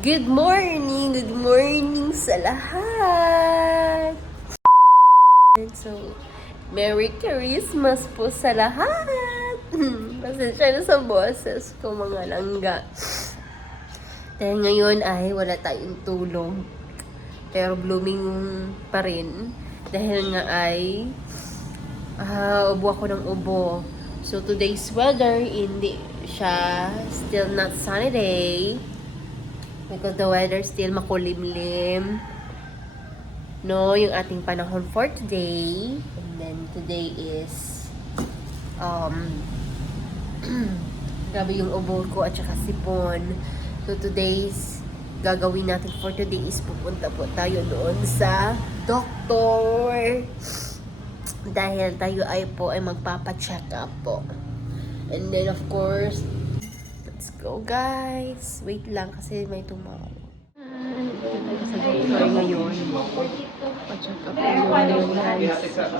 Good morning sa lahat! So, Merry Christmas po sa lahat! Pasensya na sa boses ko mga langga. Dahil ngayon ay wala tayong tulong. Pero blooming pa rin. Dahil nga ay ubo ako ng ubo. So, today's weather, hindi siya still not sunny day. Because the weather still makulimlim. No, yung ating panahon for today. And then today is grabe yung ubo ko at saka sipon. So today's gagawin natin for today is pupunta po tayo doon sa doktor. Dahil tayo ay magpapa-check up po. And then of course, let's go guys. Wait lang kasi may tumawag. Dito tayo sa doktor ngayon. Pa-check up ngayon guys. I-check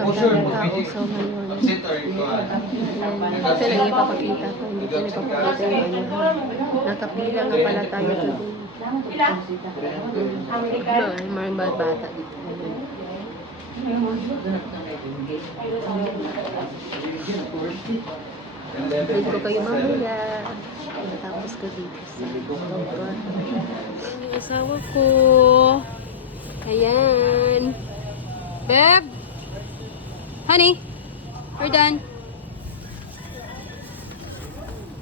up na yung tao. So ngayon, ito lang ipapakita ko. Hindi ko ipapakita yung ano. Nakapila nga pala tayo today. Maraming bata dito ngayon. Wait ko kayo mamaya. Matapos ko dito sa doktor. Yung asawa ko. Ayan. Beb! Honey! We're done.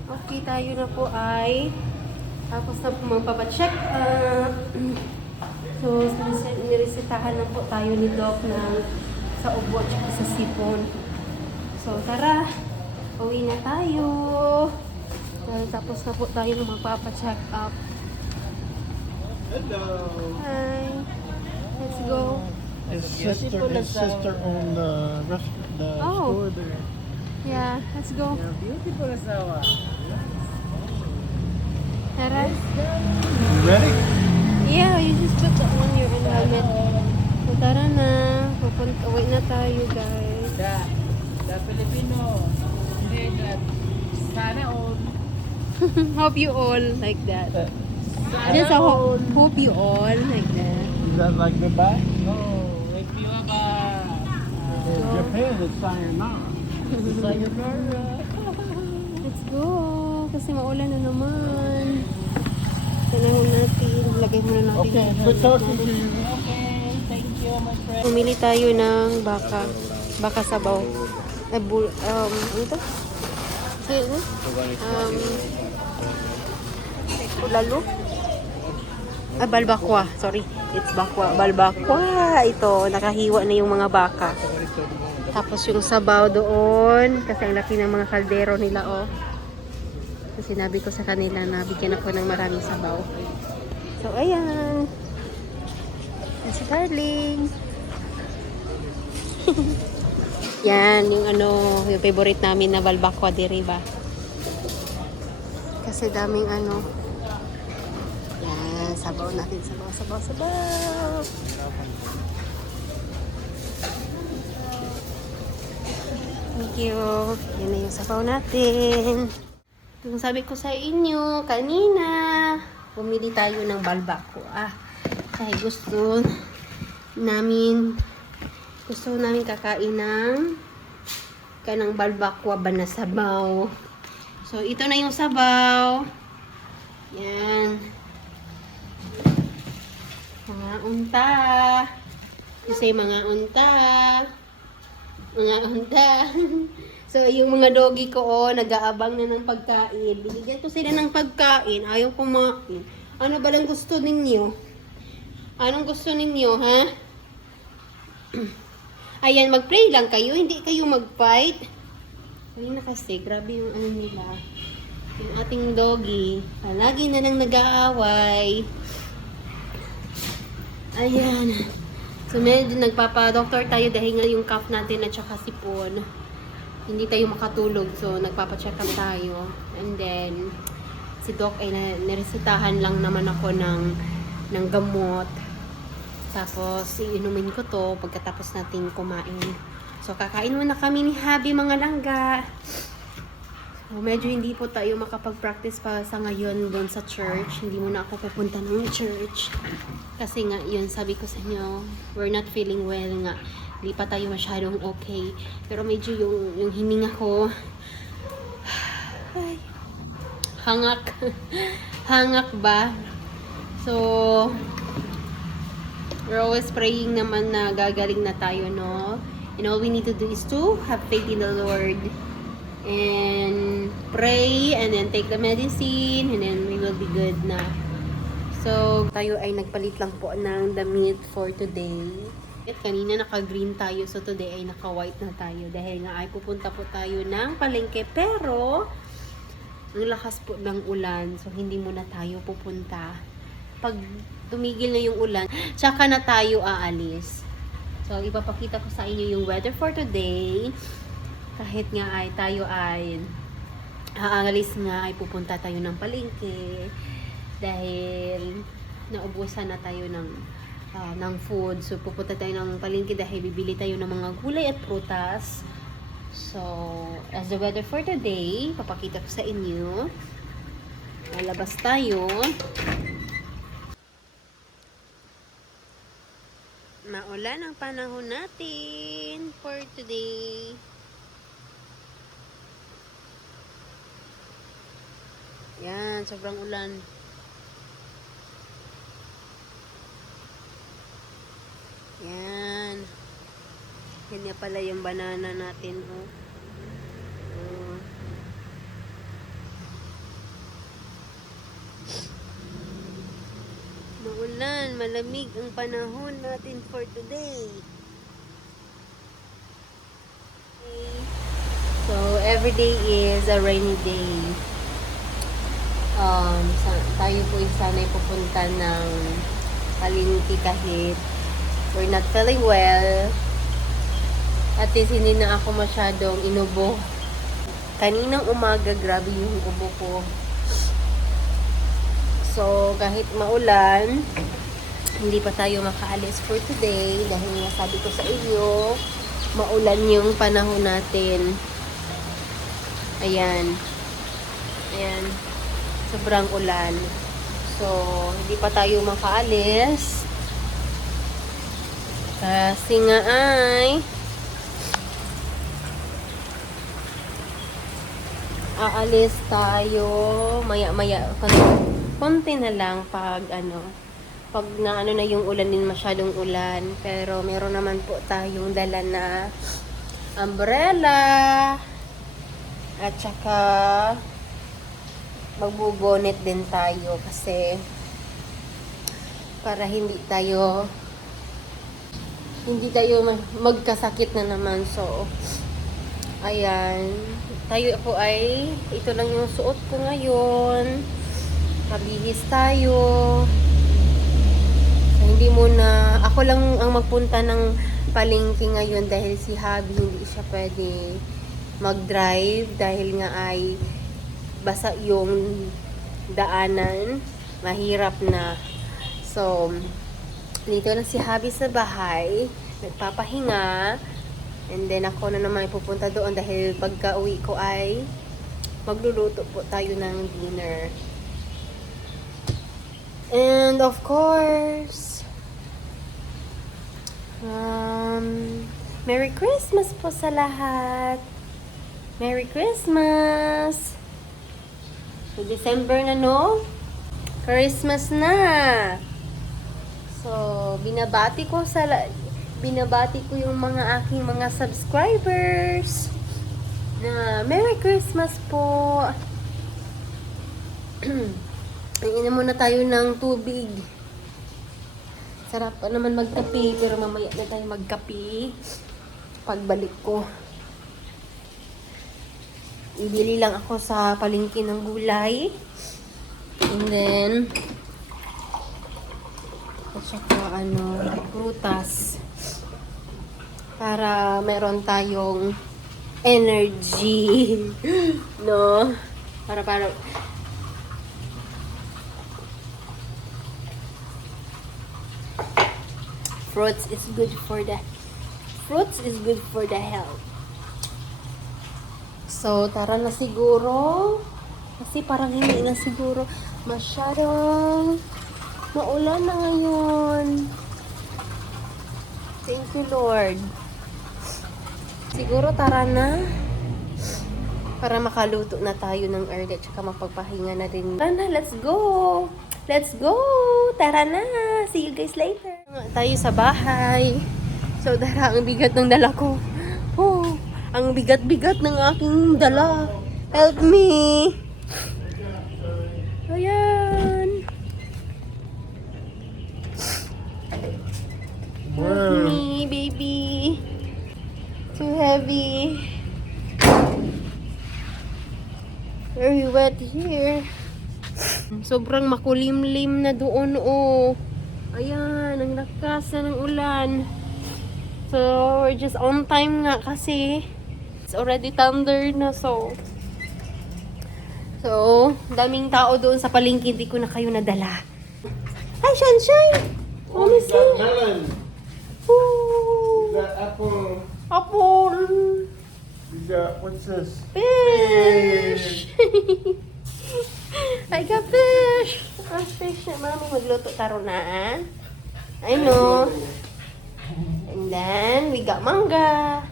Okay, tayo na po ay tapos na po magpapacheck up. So, niresetahan na po tayo ni Doc sa ubo at sa sipon. So, tara! Uwi na tayo. Tapos na po tayo na magpapacheck up. Hello. Hi. Let's go. His sister owned the store there. Yeah, let's go. Yeah, beautiful asawa. Tara. You ready? Yeah, you just put on your helmet. So, tara na. Uwi na tayo, guys. The Filipino. Hindi that. Sana all. Hope you all like that. Sana Just a all. hope you all like that. Is that like goodbye? No. If you have in Japan, it's sayonara. Sayonara. Let's go. Kasi maulan na naman. Tanahon natin. Lagay muna natin. Okay, yung good helmet talking to natin. you. Okay, thank you, my friend. Pumili tayo ng baka. Baka sabaw. Ano to? Ano? Lalo? Balbakwa. Sorry. It's bakwa. Balbakwa. Ito. Nakahiwa na yung mga baka. Tapos yung sabaw doon. Kasi ang laki ng mga kaldero nila, oh. So, sinabi ko sa kanila na bigyan ako ng maraming sabaw. So, ayan. Yan si darling. Yan, yung yung favorite namin na balbakwa diri ba? Kasi daming yan, sabaw natin, sabaw. Thank you. Yan na yung sabaw natin. Yung sabi ko sa inyo, kanina, bumili tayo ng balbakwa. Kasi gusto namin kakain ng kanang balbakwa ba na sabaw. So, ito na yung sabaw. Yan. Mga unta. Kasi mga unta. So, yung mga doggy ko, nag-aabang na ng pagkain. Binigyan ko sila ng pagkain. Ayaw kumain. Ano ba lang gusto ninyo? Anong gusto ninyo, ha? Ayan, mag-pray lang kayo. Hindi kayo mag-fight. Ayun na kasi, grabe yung nila. Yung ating doggy. Lagi na nang nag-aaway. Ayan. So, medyo nagpapa-doctor tayo dahil nga yung cough natin at saka sipon. Hindi tayo makatulog. So, nagpapa-check up tayo. And then, si Doc ay niresetahan lang naman ako ng gamot. Tapos, iinumin ko to pagkatapos natin kumain. So, kakain muna kami ni Habi mga langga. So, medyo hindi po tayo makapag-practice pa sa ngayon doon sa church. Hindi muna ako pupunta ng church. Kasi nga, yun, sabi ko sa inyo, we're not feeling well nga. Hindi pa tayo masyadong okay. Pero medyo yung hininga ko, ay, hangak. Hangak ba? So, we're always praying naman na gagaling na tayo, no? And all we need to do is to have faith in the Lord. And pray, and then take the medicine, and then we will be good na. So, tayo ay nagpalit lang po ng damit for today. At kanina naka-green tayo, so today ay naka-white na tayo. Dahil nga ay pupunta po tayo ng palengke, pero ang lakas po ng ulan, so hindi muna tayo pupunta. Pag tumigil na yung ulan, tsaka na tayo aalis. So, ipapakita ko sa inyo yung weather for today. Kahit nga ay tayo ay aalis nga ay pupunta tayo ng palengke dahil naubusan na tayo ng food. So pupunta tayo ng palengke dahil bibili tayo ng mga gulay at prutas. So as the weather for today, papakita ko sa inyo. Lalabas tayo. Maulan ang panahon natin for today. Yan, sobrang ulan. Yan. Yan nga pala yung banana natin, oh. Oh. Maulan, malamig ang panahon natin for today. Okay. So, every day is a rainy day. Tayo po sana'y pupunta ng palengke kahit we're not feeling well. At least hindi na ako masyadong inubo. Kaninang umaga, grabe yung ubo ko. So, kahit maulan, hindi pa tayo makaalis for today. Dahil nga sabi ko sa inyo, maulan yung panahon natin. Ayan. Ayan. Sobrang ulan. So, hindi pa tayo makaalis. Kasi nga ay aalis tayo maya-maya. Konti na lang pag na yung ulan din, masyadong ulan. Pero meron naman po tayong dala na umbrella. At saka magbubonet din tayo kasi para hindi tayo magkasakit na naman. So ayan, tayo po ay ito lang yung suot ko ngayon. Kabihis tayo. So, hindi muna ako lang ang magpunta ng palengke ngayon dahil si Habi hindi siya pwede mag-drive dahil nga ay basa yung daanan, mahirap na. So, dito na si Habi sa bahay, nagpapahinga, and then ako na naman pupunta doon dahil pagka uwi ko ay magluluto po tayo ng dinner. And of course, Merry Christmas po sa lahat. Merry Christmas! So, December na, no? Christmas na! So, binabati ko yung mga aking mga subscribers na Merry Christmas po! Iinom muna tayo ng tubig. Sarap pa naman magkape, pero mamaya na tayo magkape. Pagbalik ko. Ibili lang ako sa palengke ng gulay. And then, at saka prutas. Para meron tayong energy. No? Para fruits is good for the health. So, tara na siguro. Kasi parang hindi na siguro masyadong maulan na ngayon. Thank you, Lord. Siguro tara na. Para makaluto na tayo ng early at saka mapagpahinga na rin. Tara na, let's go! Let's go! Tara na! See you guys later! Tayo sa bahay. So, tara, ang bigat ng dala ko. Oh, ang bigat-bigat ng aking dala. Help me! Ayan! Help me, baby! Too heavy. Very wet here. Sobrang makulimlim na doon, oh. Ayan, ang lakas na ng ulan. So, we're just on time nga kasi it's already thunder na, so daming tao doon sa palengke, hindi ko na kayo nadala. Hi, Sunshine! Oh, you got melon. Ooh. You got apple. Apple! You got, what's this? Fish! I got fish! Ah, fish na. Mami, magluto taro na, ah. I know. And then, we got manga.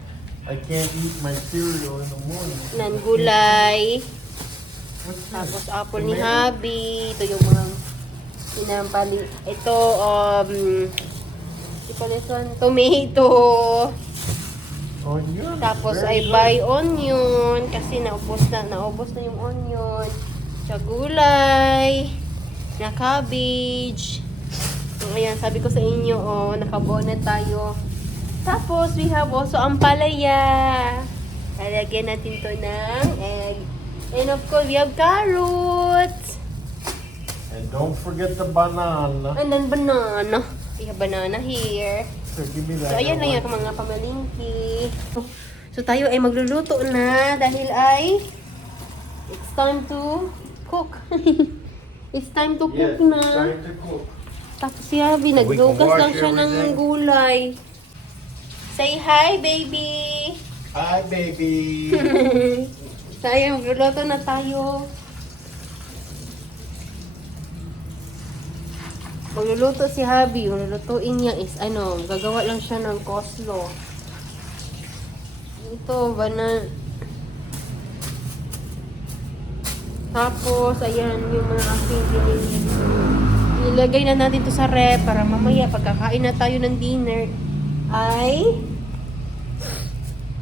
I can't eat my cereal in the morning. Nangulay. What's this? Tapos apple ni Tomato? Habi. Ito yung mga pinampali. Ito, tomato. Onion. Tapos Very I good. buy onion kasi naubos na yung onion. Tsaka gulay, na cabbage. So, ayan, sabi ko sa inyo, oh, nakabuo na tayo. Tapos we have also ampalaya. Lalagyan natin to ng egg. And of course, we have carrots. And don't forget the banana. And then banana. We have banana here. So give me So, that. ayan na yung mga pamalingki. So, tayo ay magluluto na dahil ay it's time to cook. It's time to cook Yes, na. time to cook. Tapos si Abby, We can nagdugas wash lang siya ng everything. gulay. Say hi, baby! Hi, baby. Tayo, magluluto na tayo. Magluluto si Habi, yung lulutuin niya is gagawa lang siya ng coleslaw. Ito, Tapos, ayan, yung mga aking binili. Ilagay na natin to sa rep para mamaya pagkakain na tayo ng dinner ay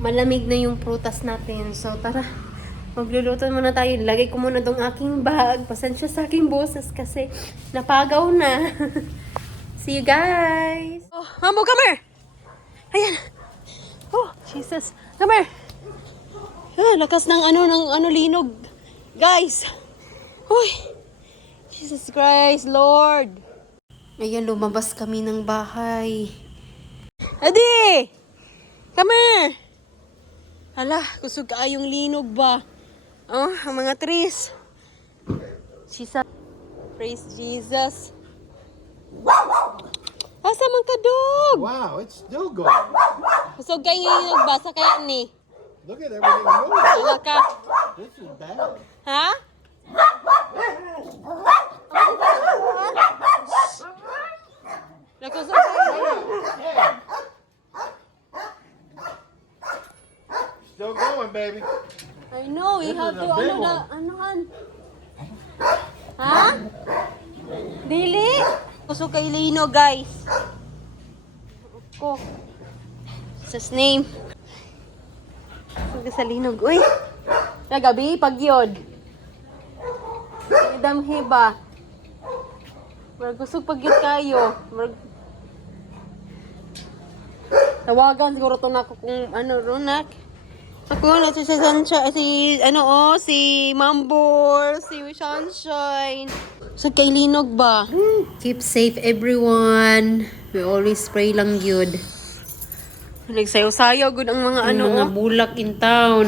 malamig na yung prutas natin. So, tara, magluluto muna tayo. Lagay ko muna tong aking bag. Pasensya sa aking boses kasi napagaw na. See you guys! Oh, Mambo, come here! Ayan! Oh, Jesus! Come here! Ah, lakas ng linog. Guys! Uy! Jesus Christ, Lord! Ayan, lumabas kami ng bahay. Adi! Come here! Hala, kusog kaayong linog ba? Oh, ang mga trees. Jesus. Praise Jesus. Asa man ka, dog? Wow, it's still going. Kusog kaayong linog ba? Sa kaya ni? Look at everything moving. Hala ka. This is bad. Ha? Nakusog kayo. Still going, baby. I know, we This have is to, a big one. Ha? Dili? Kusog kay Lino, guys. Ko. Jesus name. Kusog sa linog. Uy! Nagabi, pagyod. Idamhi ba? Marag kusog pagyod kayo. Marag... Tawagan siguro to na kung Ronak. Ako na si Sunshine, si Mambor, si Sunshine. Sa kay linog ba? Keep safe everyone. We always pray lang yun. Nagsayo-sayo gud ang mga mga bulak in town.